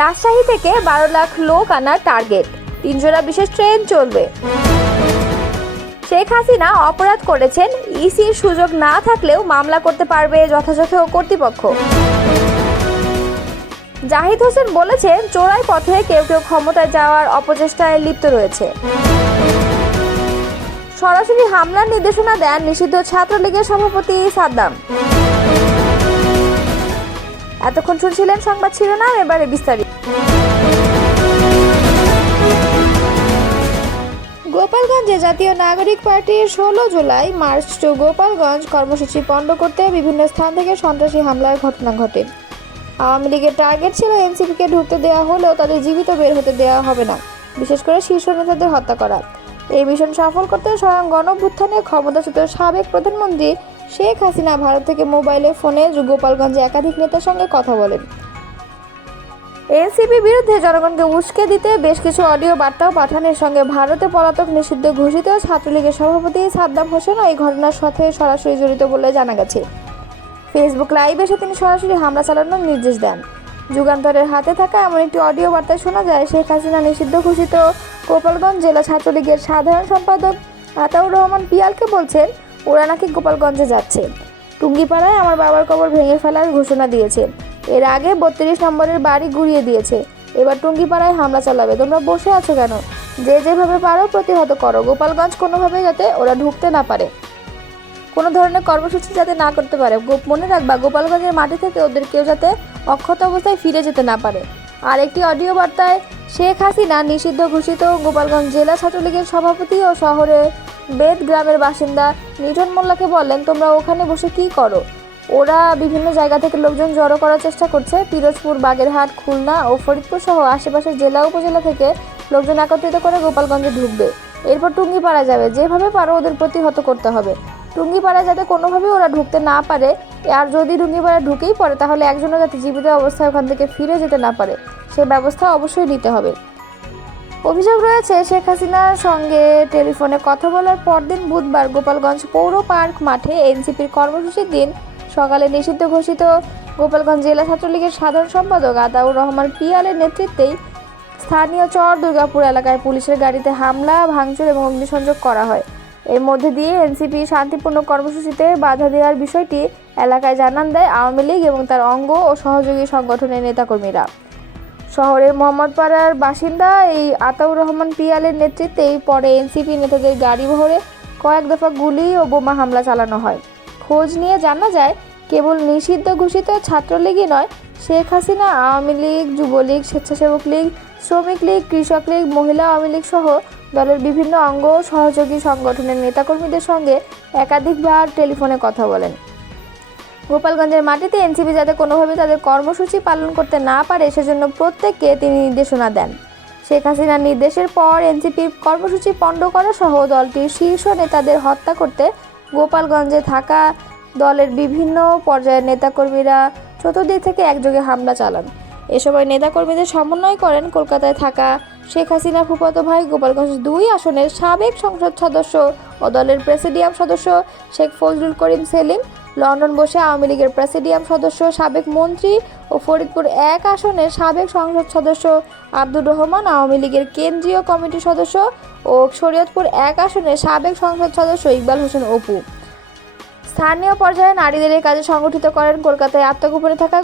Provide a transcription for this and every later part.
রাজশাহী থেকে 12 লাখ লোক আনার টার্গেট, 3 জোড়া বিশেষ ট্রেন চলবে। শেখ হাসিনা অপরাধ করেছেন, ইসির সুযোগ না থাকলেও মামলা করতে পারবে যথাযথ কর্তৃপক্ষ। জাহিদ হোসেন বলেছেন, চোরাই পথে কেউ কেউ ক্ষমতায় যাওয়ার অপচেষ্টায় লিপ্ত রয়েছে। সরাসরি হামলার নির্দেশনা দেন নিষিদ্ধ ছাত্রলীগের সভাপতি সাদ্দাম। এতক্ষণ শুনছিলেন সংবাদ শিরোনাম, এবারে বিস্তারিত। গোপালগঞ্জে জাতীয় নাগরিক পার্টির 16 জুলাই মার্চ টু গোপালগঞ্জ কর্মসূচি পণ্ড করতে বিভিন্ন স্থান থেকে সন্ত্রাসী হামলার ঘটনা ঘটে। আওয়ামী লীগের টার্গেট ছিল এনসিপিকে ঢুকতে দেওয়া হলেও তাদের জীবিত বের হতে দেওয়া হবে না, বিশেষ করে শীর্ষ নেতাদের হত্যা করা। এই মিশন সফল করতে স্বয়ং গণঅভ্যুত্থানে ক্ষমতাচ্যুত সাবেক প্রধানমন্ত্রী শেখ হাসিনা ভারত থেকে মোবাইলে ফোনে গোপালগঞ্জে একাধিক নেতার সঙ্গে কথা বলেন। এনসিপি বিরুদ্ধে জনগণকে উস্কে দিতে বেশ কিছু অডিও বার্তাও পাঠানোর সঙ্গে ভারতে পলাতক নিষিদ্ধ ঘোষিত ছাত্রলীগের সভাপতি সাদ্দাম হোসেনও এই ঘটনার সাথে সরাসরি জড়িত বলে জানা গেছে। ফেসবুক লাইভে এসে তিনি সরাসরি হামলা চালানোর নির্দেশ দেন। যুগান্তরের হাতে থাকা এমন একটি অডিও বার্তায় শোনা যায়, শেখ হাসিনা নিষিদ্ধ ঘোষিত গোপালগঞ্জ জেলা ছাত্রলীগের সাধারণ সম্পাদক আতাউর রহমান পিয়ালকে বলছেন, ওরা নাকি গোপালগঞ্জে যাচ্ছে। টুঙ্গিপাড়ায় আমার বাবার কবর ভেঙে ফেলার ঘোষণা দিয়েছে। এর আগে 32 নম্বরের বাড়ি গুড়িয়ে দিয়েছে। এবার টুঙ্গিপাড়ায় হামলা চালাবে। তোমরা বসে আছো কেন? যে যেভাবে পারো প্রতিহত করো। গোপালগঞ্জ কোনোভাবে যাতে ওরা ঢুকতে না পারে, কোনো ধরনের কর্মসূচি যাতে না করতে পারে। মনে রাখবা, গোপালগঞ্জের মাটি থেকে ওদের কেউ যাতে অক্ষত অবস্থায় ফিরে যেতে না পারে। আর একটি অডিও বার্তায় শেখ হাসিনা নিষিদ্ধ ঘোষিত গোপালগঞ্জ জেলা ছাত্রলীগের সভাপতি ও শহরের বেদ গ্রামের বাসিন্দা নিটন মোল্লাকে বললেন, তোমরা ওখানে বসে কি করো? ওরা বিভিন্ন জায়গা থেকে লোকজন জড়ো করার চেষ্টা করছে। পিরোজপুর, বাগেরহাট, খুলনা ও ফরিদপুর সহ আশেপাশের জেলা উপজেলা থেকে লোকজন একত্রিত করে গোপালগঞ্জে ঢুকবে। এরপর টুঙ্গিপাড়া যাবে। যেভাবে পারো ওদের প্রতিহত করতে হবে। টুঙ্গিপাড়া যাতে কোনোভাবেই ওরা ঢুকতে না পারে, আর যদি টুঙ্গিপাড়া ঢুকেই পড়ে তাহলে একজনও যাতে জীবিত অবস্থায় ওখান থেকে ফিরে যেতে না পারে, সে ব্যবস্থা অবশ্যই নিতে হবে। অভিযোগ রয়েছে, শেখ হাসিনার সঙ্গে টেলিফোনে কথা বলার পরদিন বুধবার গোপালগঞ্জ পৌর পার্ক মাঠে এনসিপির কর্মসূচির দিন সকালে নিষিদ্ধ ঘোষিত গোপালগঞ্জ জেলা ছাত্রলীগের সাধারণ সম্পাদক আতাউর রহমান পিয়ালের নেতৃত্বেই স্থানীয় চর দুর্গাপুর এলাকায় পুলিশের গাড়িতে হামলা, ভাঙচুর এবং অগ্নিসংযোগ করা হয়। এর মধ্যে দিয়ে এনসিপি শান্তিপূর্ণ কর্মসূচিতে বাধা দেওয়ার বিষয়টি এলাকায় জানান দেয় আওয়ামী লীগ এবং তার অঙ্গ ও সহযোগী সংগঠনের নেতাকর্মীরা। শহরের মোহাম্মদপাড়ার বাসিন্দা এই আতাউর রহমান পিয়ালের নেতৃত্বেই পরে এনসিপি নেতাদের গাড়ি ভরে কয়েক দফা গুলি ও বোমা হামলা চালানো হয়। খোঁজ নিয়ে জানা যায়, কেবল নিষিদ্ধ ঘোষিত ছাত্রলীগই নয়, শেখ হাসিনা আওয়ামী লীগ, যুবলীগ, স্বেচ্ছাসেবক লীগ, শ্রমিক লীগ, কৃষক লীগ, মহিলা আওয়ামী লীগ সহ দলের বিভিন্ন অঙ্গ ও সহযোগী সংগঠনের নেতাকর্মীদের সঙ্গে একাধিকবার টেলিফোনে কথা বলেন। গোপালগঞ্জের মাটিতে এনসিপি যাতে কোনোভাবে তাদের কর্মসূচি পালন করতে না পারে সেজন্য প্রত্যেককে তিনি নির্দেশনা দেন। শেখ হাসিনার নির্দেশের পর এনসিপি কর্মসূচি পণ্ড করা সহ দলটির শীর্ষ নেতাদের হত্যা করতে গোপালগঞ্জে থাকা দলের বিভিন্ন পর্যায়ের নেতাকর্মীরা চতুর্দিক থেকে একযোগে হামলা চালান। এ সময় নেতাকর্মীদের সমন্বয় করেন কলকাতায় থাকা শেখ হাসিনার ফুফাতো ভাই, গোপালগঞ্জ 2 আসনের সাবেক সংসদ সদস্য ও দলের প্রেসিডিয়াম সদস্য শেখ ফজলুল করিম সেলিম, লন্ডন বসে আওয়ামী লীগের প্রেসিডিয়াম সদস্য, সাবেক মন্ত্রী ও ফরিদপুর 1 আসনের সাবেক সংসদ সদস্য আব্দুর রহমান, আওয়ামী লীগের কেন্দ্রীয় কমিটির সদস্য ও শরীয়তপুর 1 আসনের সাবেক সংসদ সদস্য ইকবাল হোসেন অপু। স্থানীয় পর্যায়ে নারীদের এই কাজে সংগঠিত করেন কলকাতায় আত্মগোপনে থাকা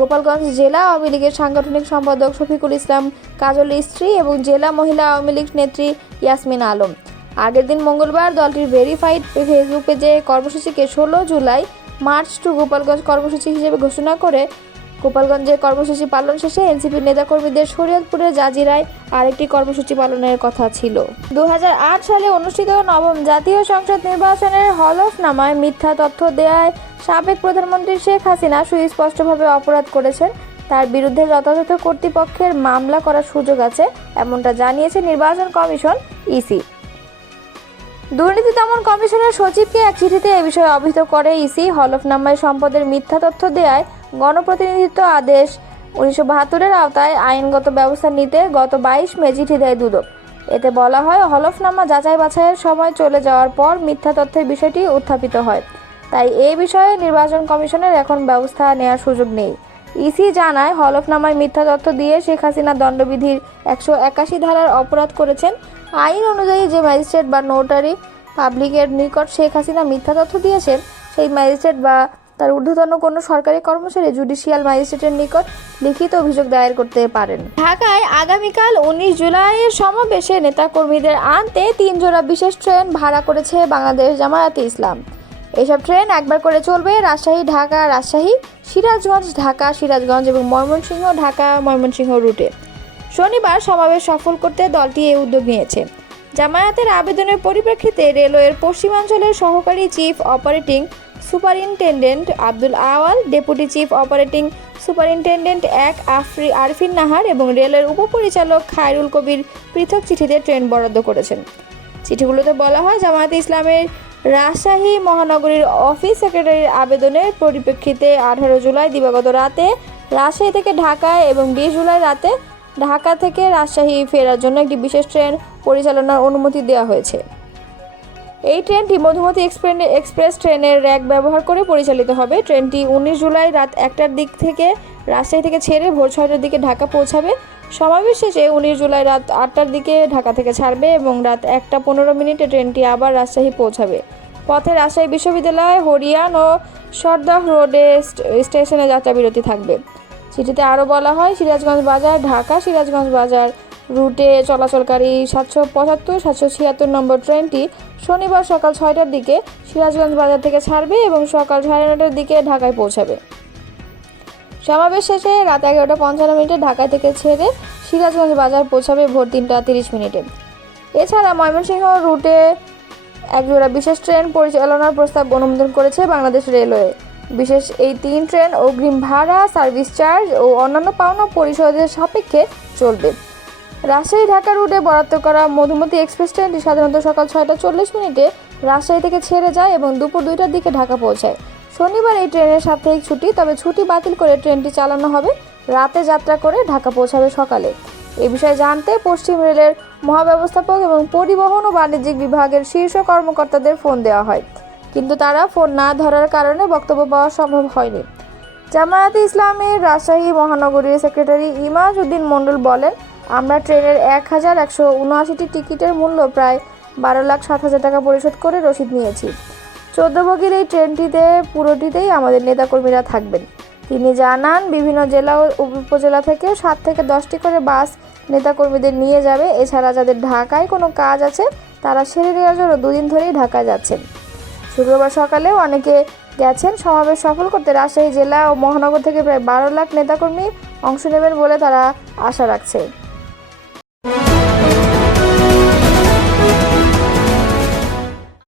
গোপালগঞ্জ জেলা আওয়ামী লীগের সাংগঠনিক সম্পাদক শফিকুল ইসলাম কাজলের স্ত্রী এবং জেলা মহিলা আওয়ামী লীগ নেত্রী ইয়াসমিন আলম। আগের দিন মঙ্গলবার দলটির ভেরিফাইড ফেসবুক পেজে কর্মসূচিকে 16 জুলাই মার্চ টু গোপালগঞ্জ কর্মসূচি হিসেবে ঘোষণা করে গোপালগঞ্জের কর্মসূচি পালন শেষে এনসিপির নেতাকর্মীদের শরীয়তপুরের জাজিরায় আরেকটি কর্মসূচি পালনের কথা ছিল। 2008 সালে অনুষ্ঠিত নবম জাতীয় সংসদ নির্বাচনের হলফনামায় মিথ্যা তথ্য দেওয়ায় সাবেক প্রধানমন্ত্রী শেখ হাসিনা সুস্পষ্টভাবে অপরাধ করেছেন। তার বিরুদ্ধে যথাযথ কর্তৃপক্ষের মামলা করার সুযোগ আছে, এমনটা জানিয়েছে নির্বাচন কমিশন ইসি। দুর্নীতি দমন কমিশনের সচিবকে এক চিঠিতে এ বিষয়ে অবহিত করে ইসি। হলফনামায় সম্পদের মিথ্যা তথ্য দেওয়ায় গণপ্রতিনিধিত্ব আদেশ 1972-এর আওতায় আইনগত ব্যবস্থা নিতে গত 22 মে চিঠি দেয় দুদক। এতে বলা হয়, হলফনামা যাচাই বাছাইয়ের সময় চলে যাওয়ার পর মিথ্যা তথ্যের বিষয়টি উত্থাপিত হয়, তাই এই বিষয়ে নির্বাচন কমিশনের এখন ব্যবস্থা নেওয়ার সুযোগ নেই। ইসি জানায়, হলফনামায় মিথ্যা তথ্য দিয়ে শেখ হাসিনা দণ্ডবিধির 181 ধারার অপরাধ করেছেন। আইন অনুযায়ী যে ম্যাজিস্ট্রেট বা নোটারি পাবলিকের নিকট শেখ হাসিনা মিথ্যা তথ্য দিয়েছেন, সেই ম্যাজিস্ট্রেট বা তার ঊর্ধ্বতন কোনো সরকারি কর্মচারী জুডিশিয়াল ম্যাজিস্ট্রেটের নিকট লিখিত অভিযোগ দায়ের করতে পারেন। ঢাকায় আগামীকাল 19 জুলাইয়ের সমাবেশে নেতাকর্মীদের আনতে 3 জোড়া বিশেষ ট্রেন ভাড়া করেছে বাংলাদেশ জামায়াতে ইসলাম। এসব ট্রেন একবার করে চলবে রাজশাহী ঢাকা রাজশাহী, সিরাজগঞ্জ ঢাকা সিরাজগঞ্জ এবং ময়মনসিংহ ঢাকা ময়মনসিংহ রুটে। শনিবার সমাবেশ সফল করতে দলটি এই উদ্যোগ নিয়েছে। জামায়াতের আবেদনের পরিপ্রেক্ষিতে রেলওয়ের পশ্চিমাঞ্চলের সহকারী chief operating superintendent Abdul Awal, deputy chief operating superintendent 1 Arfin Nahar এবং রেলের উপপরিচালক খায়রুল কবির পৃথক চিঠিতে ট্রেন বরাদ্দ করেছেন। চিঠিগুলোতে বলা হয়, জামায়াতে ইসলামের রাজশাহী মহানগরীর অফিস সেক্রেটারির আবেদনের পরিপ্রেক্ষিতে 18 জুলাই দিবাগত রাতে রাজশাহী থেকে ঢাকায় এবং 20 জুলাই রাতে ঢাকা থেকে রাজশাহী ফেরার জন্য একটি বিশেষ ট্রেন পরিচালনার অনুমতি দেওয়া হয়েছে। এই ট্রেনটি মধুমতি এক্সপ্রেস ট্রেনের র্যাক ব্যবহার করে পরিচালিত হবে। ট্রেনটি 19 জুলাই রাত 1টার দিক থেকে রাজশাহী থেকে ছেড়ে ভোর 6টার দিকে ঢাকা পৌঁছাবে। সমাবেশ শেষে 19 জুলাই রাত 8টার দিকে ঢাকা থেকে ছাড়বে এবং রাত 1টা 15 ট্রেনটি আবার রাজশাহী পৌঁছাবে। পথে রাজশাহী বিশ্ববিদ্যালয়, হরিয়ান ও সরদাহ রোডে স্টেশনে যাত্রাবিরতি থাকবে। চিঠিতে আরও বলা হয়, সিরাজগঞ্জ বাজার ঢাকা সিরাজগঞ্জ বাজার রুটে চলাচলকারী 775-776 নম্বর ট্রেনটি শনিবার সকাল 6টার দিকে সিরাজগঞ্জ বাজার থেকে ছাড়বে এবং সকাল 9:30টার দিকে ঢাকায় পৌঁছাবে। সমাবেশ শেষে রাত 11টা 55 ঢাকা থেকে ছেড়ে সিরাজগঞ্জ বাজার পৌঁছাবে ভোর 3টা 30। এছাড়া ময়মনসিংহ রুটে একজোড়া বিশেষ ট্রেন পরিচালনার প্রস্তাব অনুমোদন করেছে বাংলাদেশ রেলওয়ে। বিশেষ এই 3 ট্রেন অগ্রিম ভাড়া, সার্ভিস চার্জ ও অন্যান্য পাওনা পরিশোধের সাপেক্ষে চলবে। রাজশাহী ঢাকা রুটে বরাদ্দ করা মধুমতি এক্সপ্রেস ট্রেনটি সাধারণত সকাল 6টা 40 রাজশাহী থেকে ছেড়ে যায় এবং দুপুর 2টার দিকে ঢাকা পৌঁছায়। শনিবার এই ট্রেনের সাপ্তাহিক ছুটি, তবে ছুটি বাতিল করে ট্রেনটি চালানো হবে। রাতে যাত্রা করে ঢাকা পৌঁছাবে সকালে। এ বিষয়ে জানতে পশ্চিম রেলের মহাব্যবস্থাপক এবং পরিবহন ও বাণিজ্যিক বিভাগের শীর্ষ কর্মকর্তাদের ফোন দেওয়া হয়, কিন্তু তারা ফোন না ধরার কারণে বক্তব্য পাওয়া সম্ভব হয়নি। জামায়াতে ইসলামের রাজশাহী মহানগরীর সেক্রেটারি ইমাজ উদ্দিন মণ্ডল বলেন, আমরা ট্রেনের 1179টি টিকিটের মূল্য প্রায় 12,07,000 টাকা পরিশোধ করে রসিদ নিয়েছি। 14 বগির এই ট্রেনটিতে পুরোটিতেই আমাদের নেতাকর্মীরা থাকবেন। তিনি জানান, বিভিন্ন জেলা ও উপজেলা থেকে 7 থেকে 10টি করে বাস নেতাকর্মীদের নিয়ে যাবে। এছাড়া যাদের ঢাকায় কোনো কাজ আছে তারা সেরে নেওয়ার জন্য 2 দিন ধরেই ঢাকায় যাচ্ছেন। শুক্রবার সকালেও অনেকে গেছেন। সমাবেশ সফল করতে রাজশাহী জেলা ও মহানগর থেকে প্রায় 12 লাখ নেতাকর্মী অংশ নেবেন বলে তারা আশা রাখছে।